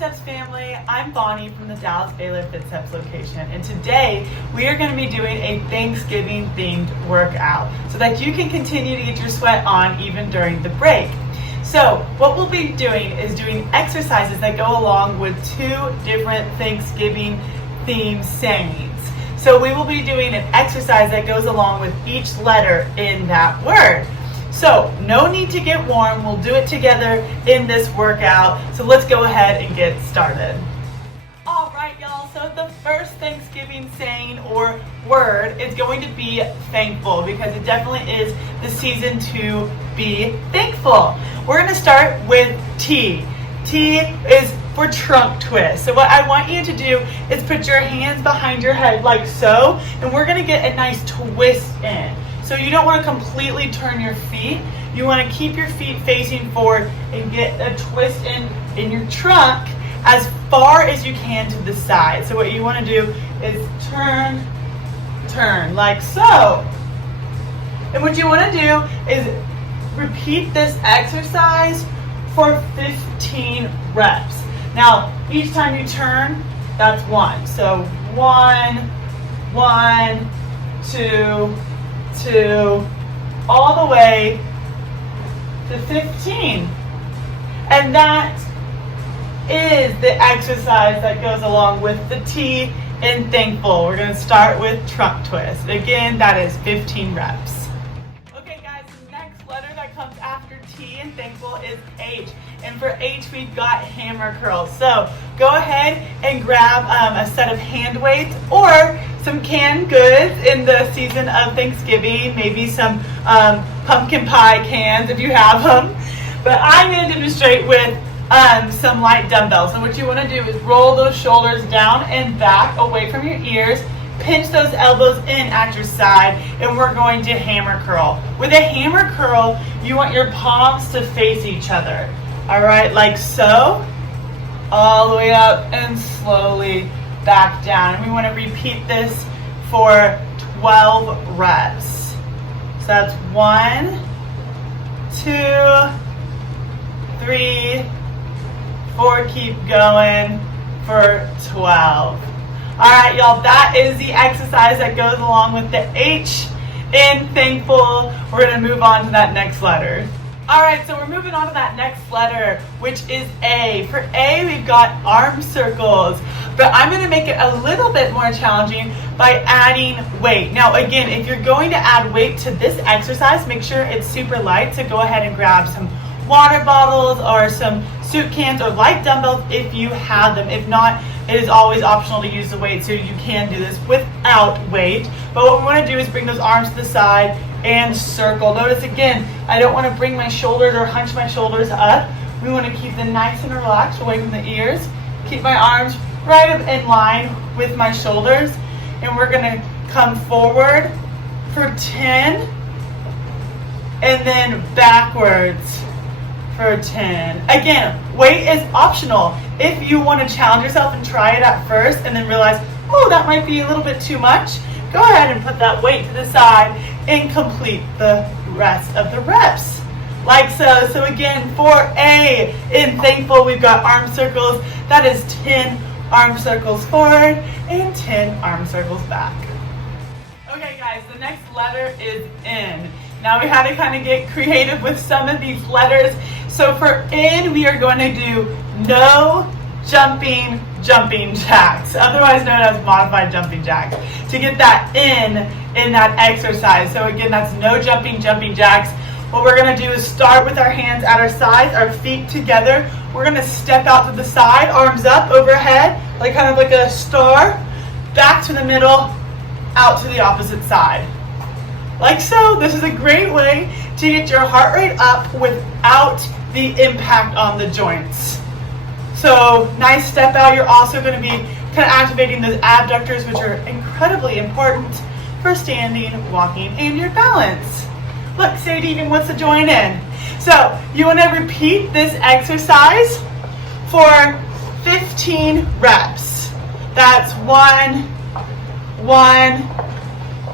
Steps family, I'm Bonnie from the Dallas Baylor Steps location, and today we are going to be doing a Thanksgiving themed workout so that you can continue to get your sweat on even during the break. So what we'll be doing is doing exercises that go along with two different Thanksgiving themed sayings. So we will be doing an exercise that goes along with each letter in that word. So no need to get warm, we'll do it together in this workout. So let's go ahead and get started. All right, y'all, so the first Thanksgiving saying or word is going to be thankful, because it definitely is the season to be thankful. We're gonna start with T. T is for trunk twist. So what I want you to do is put your hands behind your head like so, and we're gonna get a nice twist in. So you don't want to completely turn your feet. You want to keep your feet facing forward and get a twist in your trunk as far as you can to the side. So what you want to do is turn, like so. And what you want to do is repeat this exercise for 15 reps. Now, each time you turn, that's one. So 1, 2, all the way to 15. And that is the exercise that goes along with the T in thankful. We're going to start with trunk twist. Again, that is 15 reps. Okay guys, the next letter that comes after T in thankful is H. And for H, we've got hammer curls. So go ahead and grab a set of hand weights or some canned goods in the season of Thanksgiving, maybe some pumpkin pie cans if you have them. But I'm going to demonstrate with some light dumbbells. And what you want to do is roll those shoulders down and back away from your ears, pinch those elbows in at your side, and we're going to hammer curl. With a hammer curl, you want your palms to face each other. All right, like so, all the way up and slowly back down. And we want to repeat this for 12 reps. So that's 1, 2, 3, 4, keep going for 12. All right, y'all, that is the exercise that goes along with the H in thankful. We're going to move on to that next letter. All right, so we're moving on to that next letter, which is A. For A, we've got arm circles, but I'm going to make it a little bit more challenging by adding weight. Now, again, if you're going to add weight to this exercise, make sure it's super light, so go ahead and grab some water bottles or some soup cans or light dumbbells if you have them. If not, it is always optional to use the weight, so you can do this without weight. But what we want to do is bring those arms to the side and circle. Notice again, I don't want to bring my shoulders or hunch my shoulders up. We want to keep them nice and relaxed away from the ears. Keep my arms right up in line with my shoulders. And we're going to come forward for 10 and then backwards for 10. Again, weight is optional. If you want to challenge yourself and try it at first and then realize, oh, that might be a little bit too much, go ahead and put that weight to the side and complete the rest of the reps. Like so. So again, for A in thankful, we've got arm circles. That is 10 arm circles forward and 10 arm circles back. Okay guys, the next letter is N. Now we had to kind of get creative with some of these letters. So for N, we are going to do no jumping jacks, otherwise known as modified jumping jacks, to get that in that exercise. So again, that's no jumping jacks. What we're going to do is start with our hands at our sides, our feet together. We're going to step out to the side, arms up overhead, like kind of like a star, back to the middle, out to the opposite side. Like so. This is a great way to get your heart rate up without the impact on the joints. So nice step out. You're also going to be kind of activating those abductors, which are incredibly important for standing, walking, and your balance. Look, Sadie even wants to join in. So you want to repeat this exercise for 15 reps. That's 1,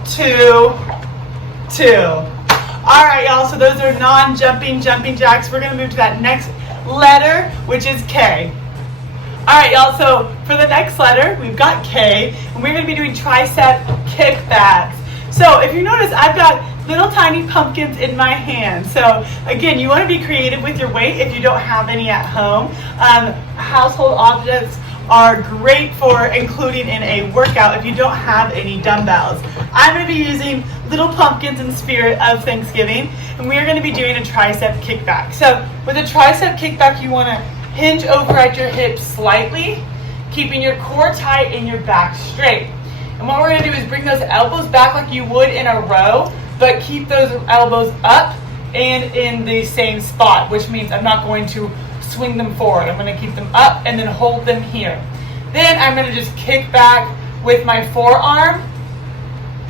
2, 2. All right, y'all, so those are non-jumping jacks. We're going to move to that next letter, which is K. All right, y'all, so for the next letter, we've got K, and we're gonna be doing tricep kickbacks. So if you notice, I've got little tiny pumpkins in my hand. So again, you wanna be creative with your weight if you don't have any at home. Household objects are great for including in a workout if you don't have any dumbbells. I'm going to be using little pumpkins in spirit of Thanksgiving, and we are going to be doing a tricep kickback. So with a tricep kickback, you want to hinge over at your hips slightly, keeping your core tight and your back straight. And what we're going to do is bring those elbows back like you would in a row, but keep those elbows up and in the same spot, which means I'm not going to swing them forward. I'm going to keep them up and then hold them here. Then I'm going to just kick back with my forearm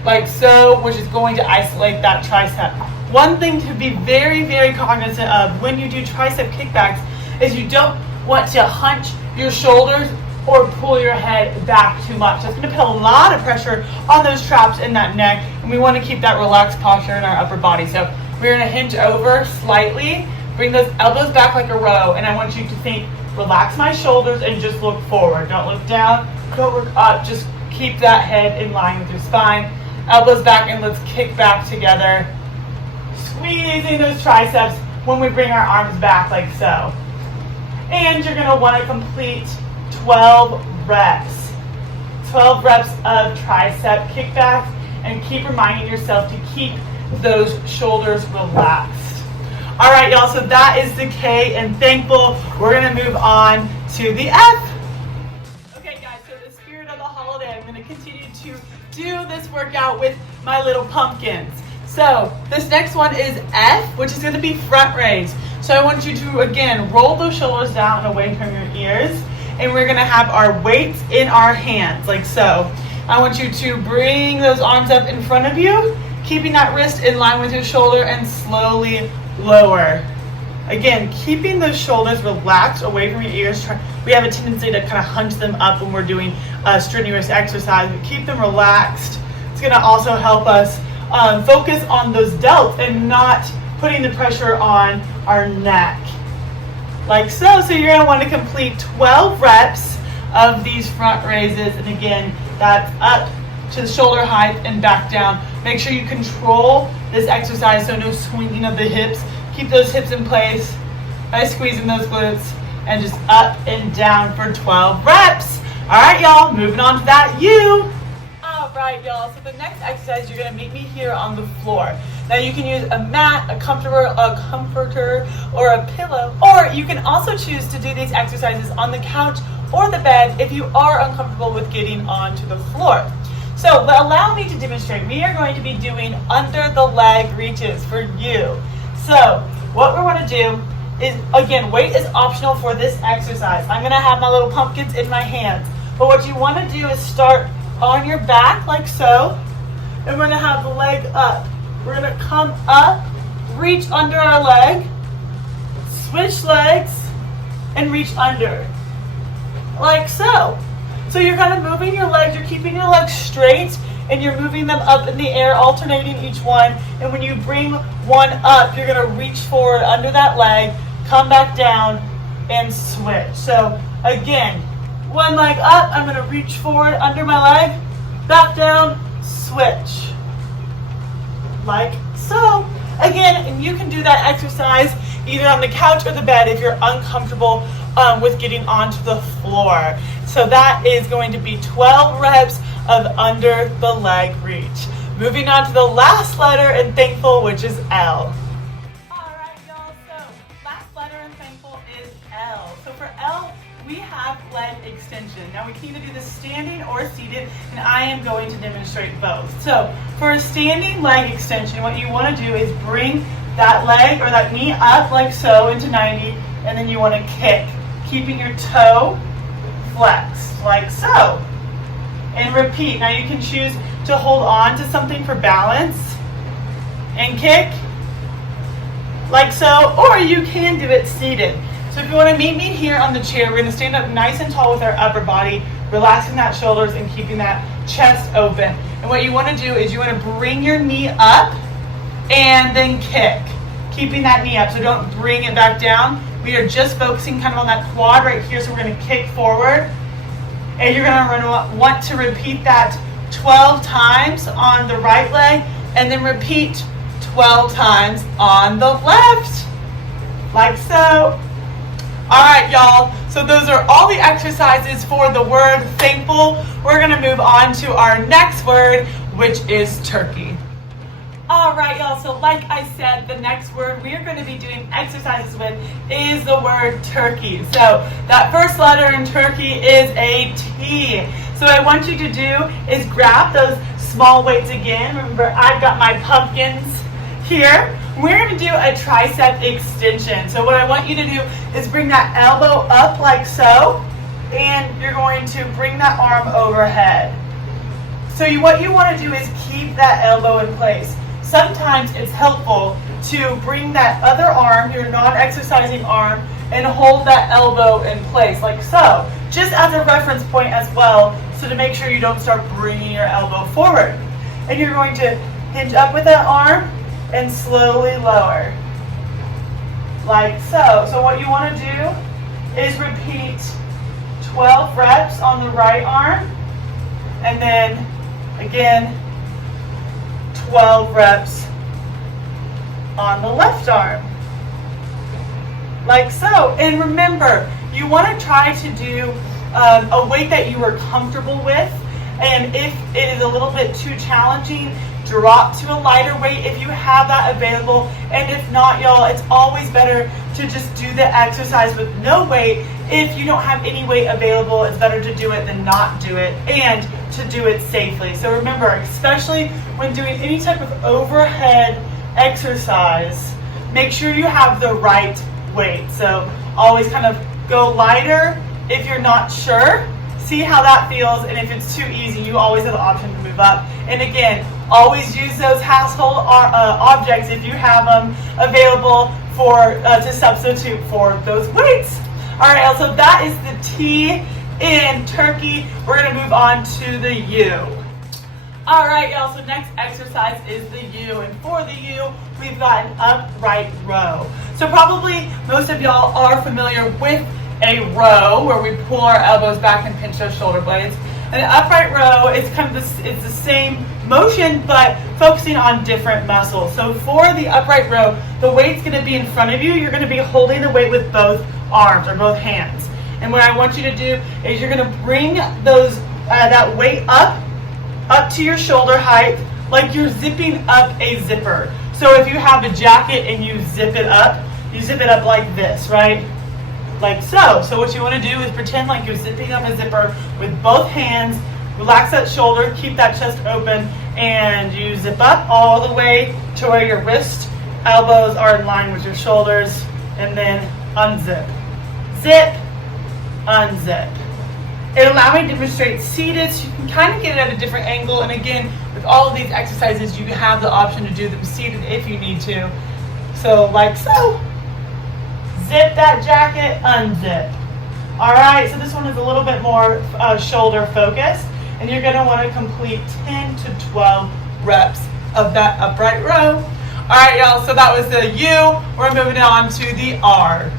like so, which is going to isolate that tricep. One thing to be very, very cognizant of when you do tricep kickbacks is you don't want to hunch your shoulders or pull your head back too much. That's going to put a lot of pressure on those traps in that neck, and we want to keep that relaxed posture in our upper body. So we're going to hinge over slightly, bring those elbows back like a row, and I want you to think, relax my shoulders and just look forward. Don't look down, don't look up, just keep that head in line with your spine. Elbows back, and let's kick back together. Squeezing those triceps when we bring our arms back like so. And you're gonna wanna complete 12 reps. 12 reps of tricep kickbacks, and keep reminding yourself to keep those shoulders relaxed. All right, y'all, so that is the K and thankful. We're gonna move on to the F. Okay, guys, so in the spirit of the holiday, I'm gonna continue to do this workout with my little pumpkins. So this next one is F, which is gonna be front raise. So I want you to, again, roll those shoulders down and away from your ears, and we're gonna have our weights in our hands, like so. I want you to bring those arms up in front of you, keeping that wrist in line with your shoulder, and slowly lower. Again, keeping those shoulders relaxed away from your ears. We have a tendency to kind of hunch them up when we're doing a strenuous exercise, but keep them relaxed. It's going to also help us focus on those delts and not putting the pressure on our neck. Like so. So you're going to want to complete 12 reps of these front raises, and again, that's up to the shoulder height and back down. Make sure you control this exercise, so no swinging of the hips. Keep those hips in place by squeezing those glutes, and just up and down for 12 reps. All right, y'all, moving on to that U. All right, y'all, so the next exercise, you're gonna meet me here on the floor. Now you can use a mat, a comforter, or a pillow, or you can also choose to do these exercises on the couch or the bed if you are uncomfortable with getting onto the floor. So allow me to demonstrate. We are going to be doing under the leg reaches for you. So what we want to do is, again, weight is optional for this exercise. I'm going to have my little pumpkins in my hands. But what you want to do is start on your back like so. And we're going to have the leg up. We're going to come up, reach under our leg, switch legs, and reach under. Like so. So you're kind of moving your legs, you're keeping your legs straight, and you're moving them up in the air, alternating each one. And when you bring one up, you're going to reach forward under that leg, come back down, and switch. So again, one leg up, I'm going to reach forward under my leg, back down, switch. Like so. Again, and you can do that exercise either on the couch or the bed if you're uncomfortable with getting onto the floor. So that is going to be 12 reps of under the leg reach. Moving on to the last letter in thankful, which is L. All right, y'all, so last letter in thankful is L. So for L, we have leg extension. Now we can either do this standing or seated, and I am going to demonstrate both. So for a standing leg extension, what you want to do is bring that leg or that knee up like so into 90, and then you want to kick, keeping your toe flexed like so. And repeat. Now you can choose to hold on to something for balance and kick like so, or you can do it seated. So if you want to meet me here on the chair, we're going to stand up nice and tall with our upper body, relaxing that shoulders and keeping that chest open. And what you want to do is you want to bring your knee up and then kick, keeping that knee up. So don't bring it back down. We are just focusing kind of on that quad right here, so we're going to kick forward. And you're going to want to repeat that 12 times on the right leg, and then repeat 12 times on the left, like so. All right, y'all, so those are all the exercises for the word thankful. We're going to move on to our next word, which is turkey. All right, y'all, so like I said, the next word we are going to be doing exercises with is the word turkey. So that first letter in turkey is a T. So what I want you to do is grab those small weights again. Remember, I've got my pumpkins here. We're going to do a tricep extension. So what I want you to do is bring that elbow up like so, and you're going to bring that arm overhead. So what you want to do is keep that elbow in place. Sometimes it's helpful to bring that other arm, your non-exercising arm, and hold that elbow in place like so, just as a reference point as well, so to make sure you don't start bringing your elbow forward. And you're going to hinge up with that arm and slowly lower, like so. So what you want to do is repeat 12 reps on the right arm, and then again 12 reps on the left arm, like so. And remember, you want to try to do a weight that you are comfortable with, and if it is a little bit too challenging, drop to a lighter weight if you have that available. And if not, y'all, it's always better to just do the exercise with no weight. If you don't have any weight available, it's better to do it than not do it, and to do it safely. So remember, especially when doing any type of overhead exercise, make sure you have the right weight. So always kind of go lighter if you're not sure. See how that feels, and if it's too easy, you always have the option to move up. And again, always use those household objects if you have them available to substitute for those weights. All right, so that is the T in turkey. We're going to move on to the U. All right, y'all, so next exercise is the U. And for the U, we've got an upright row. So probably most of y'all are familiar with a row where we pull our elbows back and pinch those shoulder blades. And an upright row is kind of it's the same motion, but focusing on different muscles. So for the upright row, the weight's going to be in front of you. You're going to be holding the weight with both arms or both hands. And what I want you to do is you're going to bring that weight up to your shoulder height, like you're zipping up a zipper. So if you have a jacket and you zip it up like this, right? Like so. So what you want to do is pretend like you're zipping up a zipper with both hands. Relax that shoulder, keep that chest open, and you zip up all the way to where your wrist, elbows are in line with your shoulders, and then unzip. Zip, unzip. It allows me to demonstrate seated, so you can kind of get it at a different angle. And again, with all of these exercises, you have the option to do them seated if you need to. So like so. Zip that jacket, unzip. All right, so this one is a little bit more shoulder focused, and you're gonna wanna complete 10 to 12 reps of that upright row. All right, y'all, so that was the U. We're moving on to the R.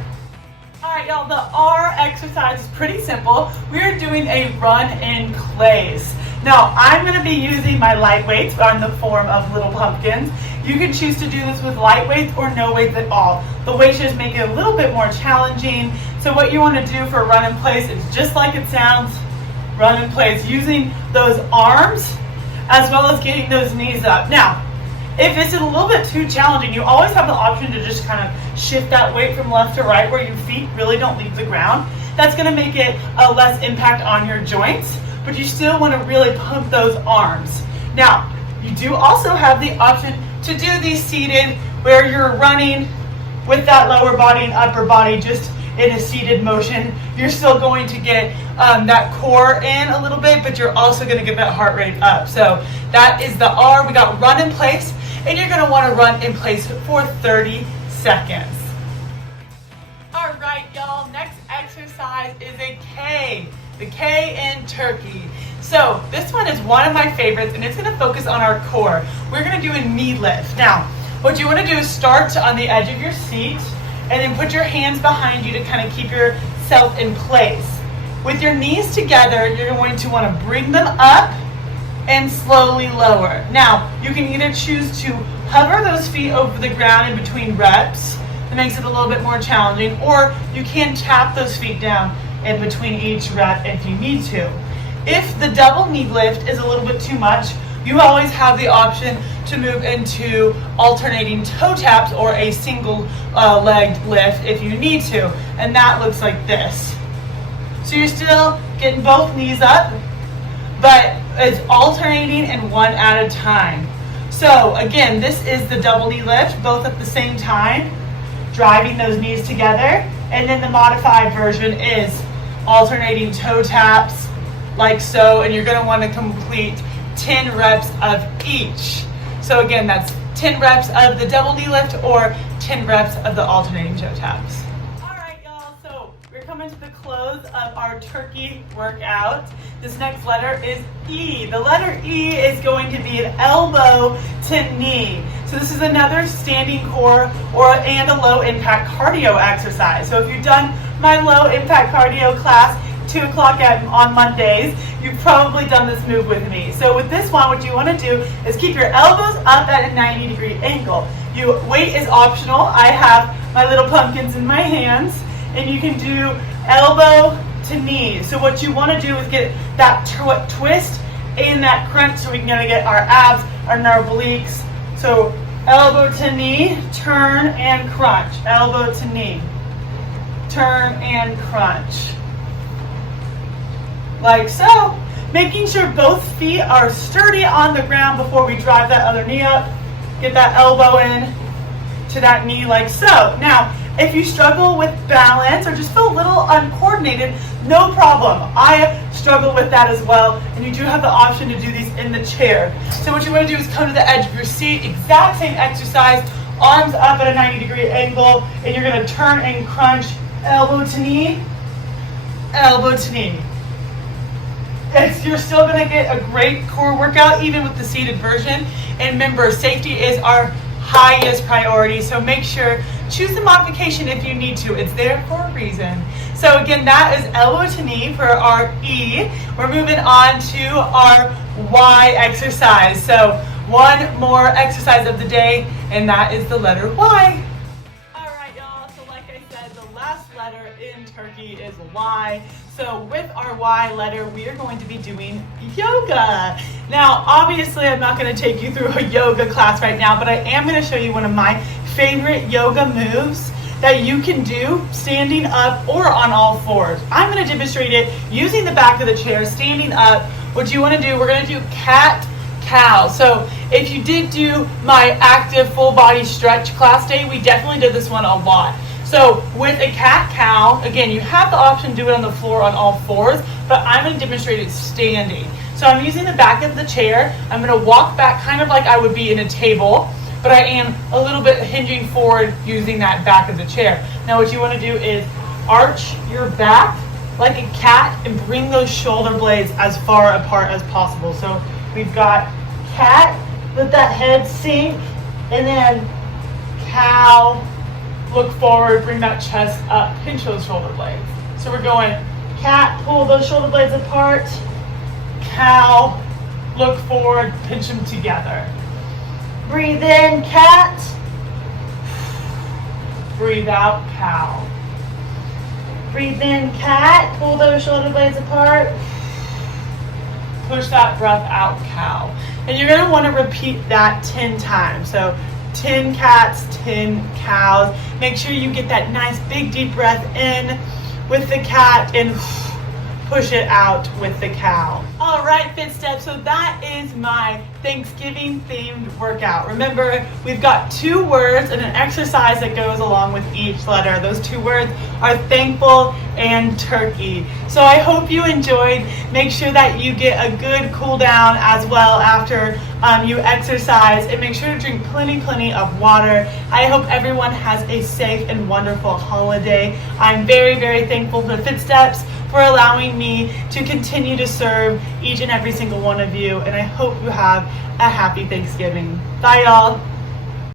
All right, y'all, the R exercise is pretty simple. We're doing a run in place. Now, I'm going to be using my light weights in the form of little pumpkins. You can choose to do this with light weights or no weights at all. The weights just make it a little bit more challenging. So what you want to do for run in place is just like it sounds, run in place, using those arms as well as getting those knees up. Now, if it's a little bit too challenging, you always have the option to just kind of shift that weight from left to right where your feet really don't leave the ground. That's going to make it a less impact on your joints, but you still want to really pump those arms. Now, you do also have the option to do these seated where you're running with that lower body and upper body just in a seated motion. You're still going to get that core in a little bit, but you're also going to get that heart rate up. So that is the R. We got run in place. And you're going to want to run in place for 30 seconds. All right, y'all. Next exercise is a K. The K in turkey. So this one is one of my favorites, and it's going to focus on our core. We're going to do a knee lift. Now, what you want to do is start on the edge of your seat, and then put your hands behind you to kind of keep yourself in place. With your knees together, you're going to want to bring them up and slowly lower. Now, you can either choose to hover those feet over the ground in between reps. That makes it a little bit more challenging. Or you can tap those feet down in between each rep if you need to. If the double knee lift is a little bit too much, you always have the option to move into alternating toe taps or a single legged lift if you need to. And that looks like this. So you're still getting both knees up, but it's alternating and one at a time. So again, this is the double knee lift, both at the same time, driving those knees together. And then the modified version is alternating toe taps like so, and you're going to want to complete 10 reps of each. So again, that's 10 reps of the double knee lift or 10 reps of the alternating toe taps. All right, y'all, so we're coming to the close of our turkey workout. This next letter is E. The letter E is going to be an elbow to knee. So this is another standing core and a low impact cardio exercise. So if you've done my low impact cardio class, 2 o'clock on Mondays, you've probably done this move with me. So with this one, what you want to do is keep your elbows up at a 90-degree angle. Weight is optional. I have my little pumpkins in my hands, and you can do elbow to knee. So what you want to do is get that twist and that crunch so we can get our abs and our obliques. So elbow to knee, turn and crunch. Elbow to knee, turn and crunch. Like so. Making sure both feet are sturdy on the ground before we drive that other knee up. Get that elbow in to that knee like so. Now, if you struggle with balance or just feel a little uncoordinated, no problem. I struggle with that as well, and you do have the option to do these in the chair. So what you want to do is come to the edge of your seat, exact same exercise, arms up at a 90-degree angle, and you're going to turn and crunch, elbow to knee, elbow to knee. You're still going to get a great core workout even with the seated version. And remember, safety is our highest priority, so make sure, choose the modification if you need to. It's there for a reason. So again, that is elbow to knee for our E. We're moving on to our Y exercise. So one more exercise of the day, and that is the letter Y. All right, y'all. So like I said, the last letter in turkey is Y. So with our Y letter, we are going to be doing yoga. Now, obviously, I'm not going to take you through a yoga class right now, but I am going to show you one of my favorite yoga moves that you can do standing up or on all fours. I'm going to demonstrate it using the back of the chair, standing up. What you want to do, we're going to do cat-cow. So if you did do my active full body stretch class day, we definitely did this one a lot. So with a cat-cow, again, you have the option to do it on the floor on all fours, but I'm going to demonstrate it standing. So I'm using the back of the chair. I'm going to walk back kind of like I would be in a table, but I am a little bit hinging forward using that back of the chair. Now what you want to do is arch your back like a cat and bring those shoulder blades as far apart as possible. So we've got cat, let that head sink, and then cow, look forward, bring that chest up, pinch those shoulder blades. So we're going cat, pull those shoulder blades apart, cow, look forward, pinch them together. Breathe in, cat. Breathe out, cow. Breathe in, cat, pull those shoulder blades apart. Push that breath out, cow. And you're going to want to repeat that 10 times. So 10 cats, 10 cows. Make sure you get that nice big deep breath in with the cat and push it out with the cow. All right, Fit Step, so that is my Thanksgiving themed workout. Remember, we've got 2 words and an exercise that goes along with each letter. Those 2 words are thankful and turkey. So I hope you enjoyed. Make sure that you get a good cool down as well after you exercise, and make sure to drink plenty of water. I hope everyone has a safe and wonderful holiday. I'm very thankful for Fit Steps for allowing me to continue to serve each and every single one of you, and I hope you have a happy Thanksgiving. Bye, y'all.